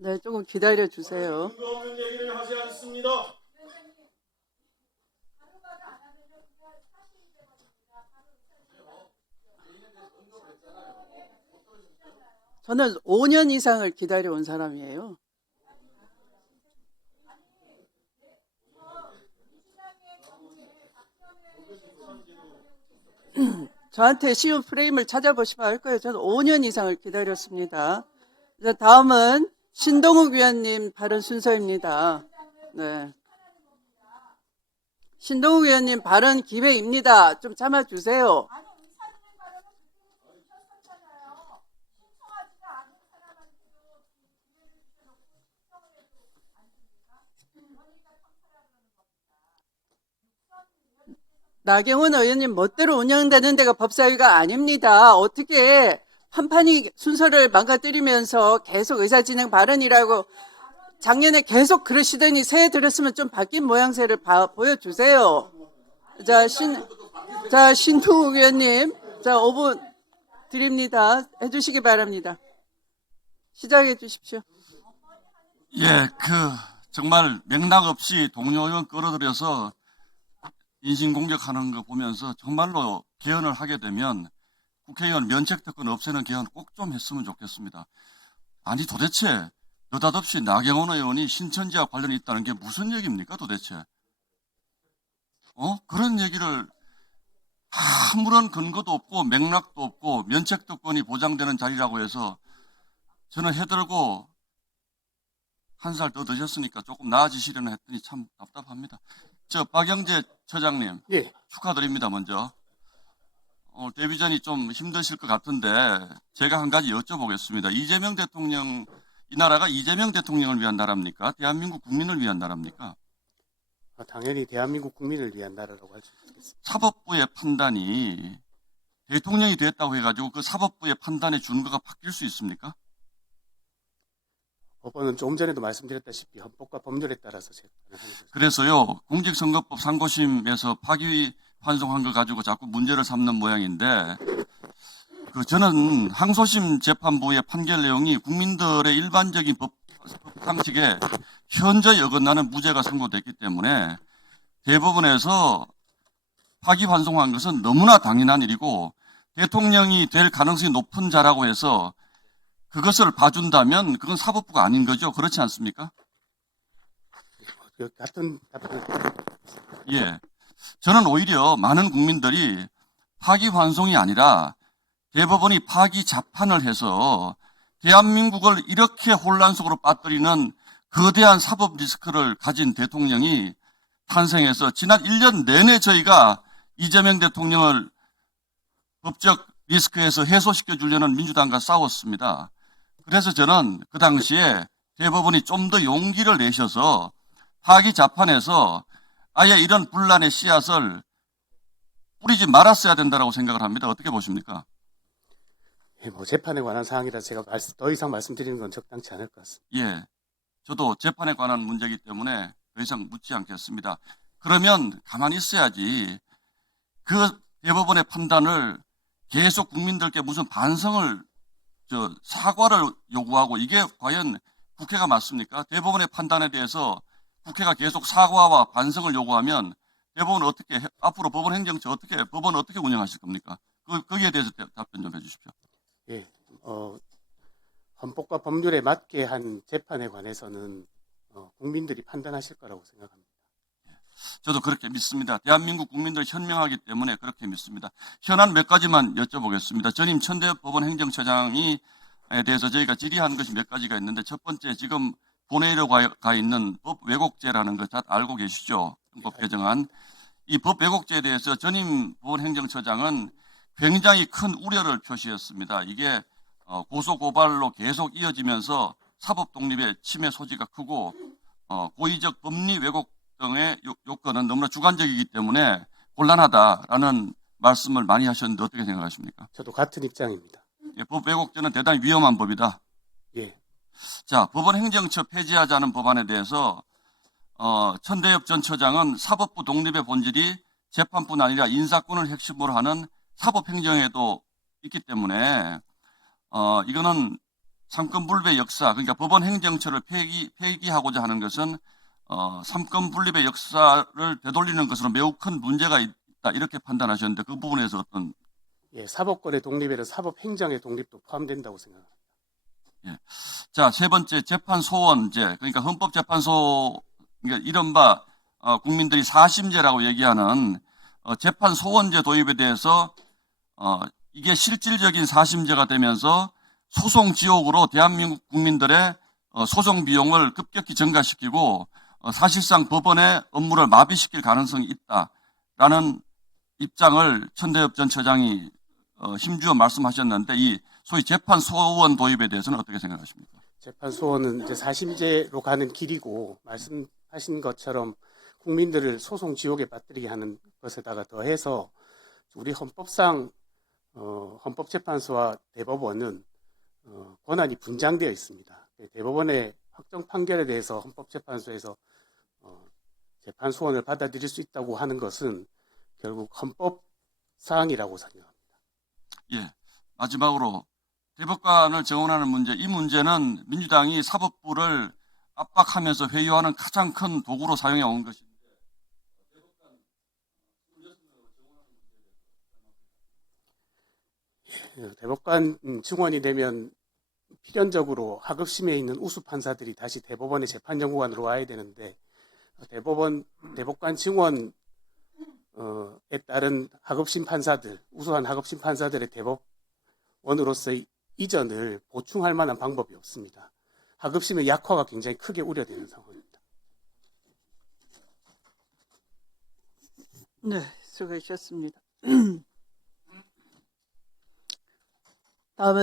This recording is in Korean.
네, 조금 기다려 주세요. 근거 없는 얘기를 하지 않습니다. 저는 5년 이상을 기다려 온 사람이에요. 저한테 쉬운 프레임을 찾아보시면 알 거예요. 저는 5년 이상을 기다렸습니다. 이제 다음은 신동욱 위원님 발언 순서입니다. 네. 신동욱 위원님 발언 기회입니다. 좀 참아주세요. 나경원 의원님 멋대로 운영되는 데가 법사위가 아닙니다. 어떻게 판판이 순서를 망가뜨리면서 계속 의사진행 발언이라고 작년에 계속 그러시더니 새해 들었으면 좀 바뀐 모양새를 보여주세요. 신동욱 의원님, 5분 드립니다. 해주시기 바랍니다. 시작해 주십시오. 예, 정말 맥락 없이 동료 의원 끌어들여서 인신공격하는 거 보면서 정말로 개헌을 하게 되면 국회의원 면책특권 없애는 개헌 꼭 좀 했으면 좋겠습니다. 아니 도대체 느닷없이 나경원 의원이 신천지와 관련이 있다는 게 무슨 얘기입니까 도대체? 그런 얘기를 아무런 근거도 없고 맥락도 없고 면책특권이 보장되는 자리라고 해서 저는 해들고 한 살 더 드셨으니까 조금 나아지시려나 했더니 참 답답합니다. 박영재 처장님, 예. 축하드립니다. 먼저 데뷔전이 좀 힘드실 것 같은데 제가 한 가지 여쭤보겠습니다. 이재명 대통령, 이 나라가 이재명 대통령을 위한 나라입니까? 대한민국 국민을 위한 나라입니까? 당연히 대한민국 국민을 위한 나라라고 할 수 있겠습니다. 사법부의 판단이 대통령이 됐다고 해가지고 그 사법부의 판단의 준거가 바뀔 수 있습니까? 법원은 조금 전에도 말씀드렸다시피 헌법과 법률에 따라서 재판을 하는 것입니다. 그래서요, 공직선거법 상고심에서 파기환송한 거 가지고 자꾸 문제를 삼는 모양인데, 저는 항소심 재판부의 판결 내용이 국민들의 일반적인 법 상식에 현저히 어긋나는 무죄가 선고됐기 때문에 대법원에서 파기환송한 것은 너무나 당연한 일이고 대통령이 될 가능성이 높은 자라고 해서 그것을 봐준다면 그건 사법부가 아닌 거죠. 그렇지 않습니까? 같은 답변을 예. 저는 오히려 많은 국민들이 파기환송이 아니라 대법원이 파기자판을 해서 대한민국을 이렇게 혼란 속으로 빠뜨리는 거대한 사법 리스크를 가진 대통령이 탄생해서 지난 1년 내내 저희가 이재명 대통령을 법적 리스크에서 해소시켜 주려는 민주당과 싸웠습니다. 그래서 저는 그 당시에 대법원이 좀 더 용기를 내셔서 파기자판에서 아예 이런 분란의 씨앗을 뿌리지 말았어야 된다고 생각을 합니다. 어떻게 보십니까? 재판에 관한 사항이라 제가 더 이상 말씀드리는 건 적당치 않을 것 같습니다. 예. 저도 재판에 관한 문제이기 때문에 더 이상 묻지 않겠습니다. 그러면 가만히 있어야지 그 대법원의 판단을 계속 국민들께 무슨 반성을 사과를 요구하고 이게 과연 국회가 맞습니까? 대법원의 판단에 대해서 국회가 계속 사과와 반성을 요구하면 대법원 어떻게 앞으로 법원 행정처 법원 어떻게 운영하실 겁니까? 거기에 대해서 답변 좀 해주십시오. 예, 헌법과 법률에 맞게 한 재판에 관해서는 국민들이 판단하실 거라고 생각합니다. 저도 그렇게 믿습니다. 대한민국 국민들 현명하기 때문에 그렇게 믿습니다. 현안 몇 가지만 여쭤보겠습니다. 전임 천대법원 행정처장에 대해서 저희가 질의한 것이 몇 가지가 있는데 첫 번째 지금 본회의로 가 있는 법 왜곡죄라는 거 잘 알고 계시죠? 법 개정안. 이 법 왜곡죄에 대해서 전임 법원 행정처장은 굉장히 큰 우려를 표시했습니다. 이게 고소고발로 계속 이어지면서 사법 독립의 침해 소지가 크고 고의적 법리 왜곡 등의 요건은 너무나 주관적이기 때문에 곤란하다라는 말씀을 많이 하셨는데 어떻게 생각하십니까? 저도 같은 입장입니다. 예, 법 왜곡죄는 대단히 위험한 법이다. 예, 자, 법원 행정처 폐지하자는 법안에 대해서 천대엽 전 처장은 사법부 독립의 본질이 재판뿐 아니라 인사권을 핵심으로 하는 사법행정에도 있기 때문에 이거는 삼권 분립의 역사, 그러니까 법원 행정처를 폐기하고자 하는 것은 삼권 분립의 역사를 되돌리는 것으로 매우 큰 문제가 있다 이렇게 판단하셨는데 그 부분에서 어떤 예, 사법권의 독립에는 사법행정의 독립도 포함된다고 생각합니다. 자, 세 번째 재판 소원제, 그러니까 헌법재판소, 그러니까 이른바 국민들이 사심제라고 얘기하는 재판 소원제 도입에 대해서 이게 실질적인 사심제가 되면서 소송 지옥으로 대한민국 국민들의 소송 비용을 급격히 증가시키고 사실상 법원의 업무를 마비시킬 가능성이 있다라는 입장을 천대엽 전 처장이 힘주어 말씀하셨는데 이 소위 재판 소원 도입에 대해서는 어떻게 생각하십니까? 재판 소원은 이제 사심제로 가는 길이고 말씀하신 것처럼 국민들을 소송 지옥에 빠뜨리게 하는 것에다가 더해서 우리 헌법상 헌법재판소와 대법원은 권한이 분장되어 있습니다. 대법원의 확정 판결에 대해서 헌법재판소에서 재판 소원을 받아들일 수 있다고 하는 것은 결국 헌법 사항이라고 생각합니다. 예. 마지막으로 대법관을 정원하는 문제, 이 문제는 민주당이 사법부를 압박하면서 회유하는 가장 큰 도구로 사용해 온 것입니다. 대법관 증원이 되면 필연적으로 하급심에 있는 우수 판사들이 다시 대법원의 재판연구관으로 와야 되는데 대법관 증원에 따른 하급심 판사들, 우수한 하급심 판사들의 대법원으로서의 이전을 보충할 만한 방법이 없습니다. 하급심의 약화가 굉장히 크게 우려되는 상황입니다. 네, 수고하셨습니다.